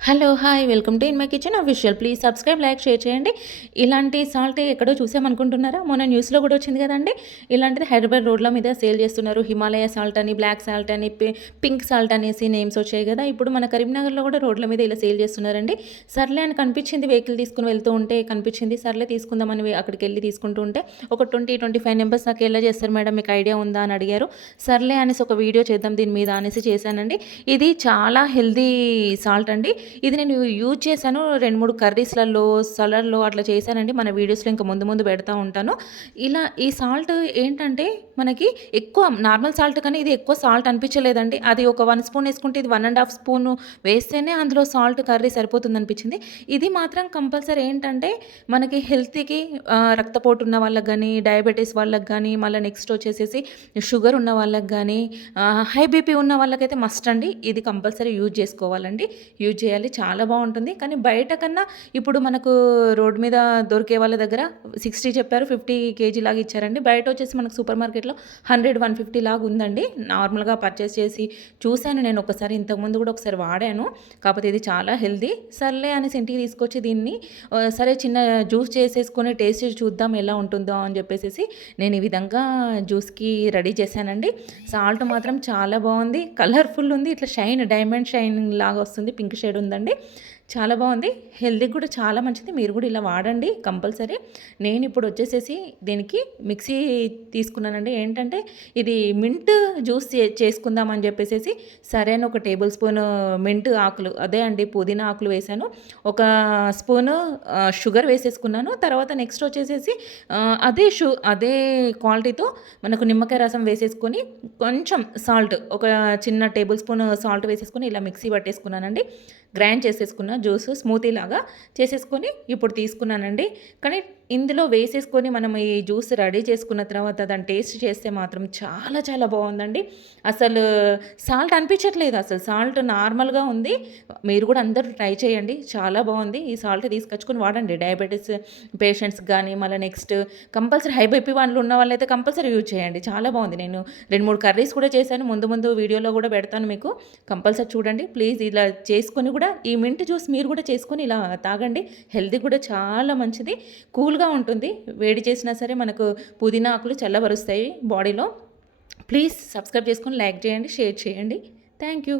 Hello hi welcome to in my kitchen official. Please subscribe like share చేయండి. ఇలాంటి salt ఎక్కడో చూసామనుకుంటున్నారా? మొన్న న్యూస్లో కూడా వచ్చింది కదండి. ఇలాంటిది హైదరాబాద్ రోడ్ల మీద సేల్ చేస్తున్నారు. హిమాలయ సాల్ట్ అని బ్లాక్ సాల్ట్ అని పింక్ సాల్ట్ అనేసి నేమ్స్ వచ్చాయి కదా. ఇప్పుడు మన కరీంనగర్లో కూడా రోడ్ల మీద ఇలా సేల్ చేస్తున్నారండి. సర్లే అని కనిపించింది వెహికల్ తీసుకుని వెళ్తూ ఉంటే కనిపించింది సర్లే తీసుకుందామని అక్కడికి వెళ్ళి తీసుకుంటూ ఉంటే ఒక ట్వంటీ ట్వంటీ ఫైవ్ నెంబర్స్ నాకు ఎలా చేస్తారు మేడం? మీకు ఐడియా ఉందా అని అడిగారు. సర్లే అనేసి ఒక వీడియో చేద్దాం దీని మీద అనేసి చేశానండి. ఇది చాలా హెల్దీ సాల్ట్ అండి. ఇది నేను యూజ్ చేశాను. రెండు మూడు కర్రీస్లలో సలాడ్లో అట్లా చేశానండి. మన వీడియోస్లో ఇంకా ముందు ముందు పెడతా ఉంటాను. ఇలా ఈ సాల్ట్ ఏంటంటే మనకి ఎక్కువ నార్మల్ సాల్ట్ కానీ ఇది ఎక్కువ సాల్ట్ అనిపించలేదండి. అది ఒక వన్ స్పూన్ వేసుకుంటే ఇది వన్ అండ్ హాఫ్ స్పూన్ వేస్తేనే అందులో సాల్ట్ కర్రీ సరిపోతుంది అనిపించింది ఇది మాత్రం కంపల్సరీ ఏంటంటే మనకి హెల్త్కి రక్తపోటు ఉన్న వాళ్ళకి కానీ డయాబెటీస్ వాళ్ళకి కానీ మళ్ళీ నెక్స్ట్ వచ్చేసేసి షుగర్ ఉన్న వాళ్ళకి కానీ హై బీపీ ఉన్న వాళ్ళకైతే మస్ట్ అండి. ఇది కంపల్సరీ యూజ్ చేసుకోవాలండి. యూజ్ చేయాలి. చాలా బాగుంటుంది. కానీ బయట కన్నా ఇప్పుడు మనకు రోడ్ మీద దొరికే వాళ్ళ దగ్గర సిక్స్టీ చెప్పారు ఫిఫ్టీ కేజీ లాగా ఇచ్చారండి. బయట వచ్చేసి మనకు సూపర్ మార్కెట్లో హండ్రెడ్ వన్ ఫిఫ్టీ లాగా ఉందండి. నార్మల్గా పర్చేస్ చేసి చూశాను నేను ఒకసారి. ఇంతకుముందు కూడా ఒకసారి వాడాను. కాకపోతే ఇది చాలా హెల్దీ. సర్లే అనేసి ఇంటికి తీసుకొచ్చి దీన్ని సరే చిన్న జ్యూస్ చేసేసుకొని టేస్ట్ చేసి చూద్దాం ఎలా ఉంటుందో అని చెప్పేసి నేను ఈ విధంగా జ్యూస్కి రెడీ చేశానండి. సాల్ట్ మాత్రం చాలా బాగుంది. కలర్ఫుల్ ఉంది. ఇట్లా షైన్ డైమండ్ షైనింగ్ లాగా వస్తుంది. పింక్ షేడ్ ఉంది. ఉందండి. చాలా బాగుంది. హెల్తీకి కూడా చాలా మంచిది. మీరు కూడా ఇలా వాడండి కంపల్సరీ. నేను ఇప్పుడు వచ్చేసేసి దీనికి మిక్సీ తీసుకున్నానండి. ఏంటంటే ఇది మింట్ జ్యూస్ చే- చేసుకుందామని చెప్పేసి సరే అని ఒక టేబుల్ స్పూన్ మింట్ ఆకులు అదే అండి పుదీనా ఆకులు వేశాను. ఒక స్పూను షుగర్ వేసేసుకున్నాను. తర్వాత నెక్స్ట్ వచ్చేసేసి అదే షు అదే క్వాలిటీతో మనకు నిమ్మకాయ రసం వేసేసుకొని కొంచెం సాల్ట్ ఒక చిన్న టేబుల్ స్పూన్ సాల్ట్ వేసేసుకొని ఇలా మిక్సీ పట్టేసుకున్నానండి. గ్రైండ్ చేసేసుకున్నాను జ్యూస్ స్మూతీ లాగా చేసేసుకొని ఇప్పుడు తీసుకున్నానండి. కానీ ఇందులో వేసేసుకొని మనం ఈ జ్యూస్ రెడీ చేసుకున్న తర్వాత దాన్ని టేస్ట్ చేస్తే మాత్రం చాలా చాలా బాగుందండి. అసలు సాల్ట్ అనిపించట్లేదు. అసలు సాల్ట్ నార్మల్గా ఉంది. మీరు కూడా అందరూ ట్రై చేయండి. చాలా బాగుంది. ఈ సాల్ట్ తీసుకొచ్చుకొని వాడండి. డయాబెటీస్ పేషెంట్స్ కానీ మళ్ళీ నెక్స్ట్ కంపల్సరీ హై బీపీ వాళ్ళు ఉన్న వాళ్ళైతే కంపల్సరీ యూజ్ చేయండి. చాలా బాగుంది. నేను రెండు మూడు కర్రీస్ కూడా చేశాను. ముందు ముందు వీడియోలో కూడా పెడతాను మీకు. కంపల్సరీ చూడండి. ప్లీజ్ ఇలా చేసుకొని కూడా ఈ మింట్ జ్యూస్ మీరు కూడా చేసుకొని ఇలా తాగండి. హెల్తీ కూడా చాలా మంచిది. కూల్గా ఉంటుంది. వేడి చేసినా సరే మనకు పుదీనా ఆకులు చల్లబరుస్తాయి బాడీలో. ప్లీజ్ సబ్స్క్రైబ్ చేసుకొని లైక్ చేయండి షేర్ చేయండి. Thank you.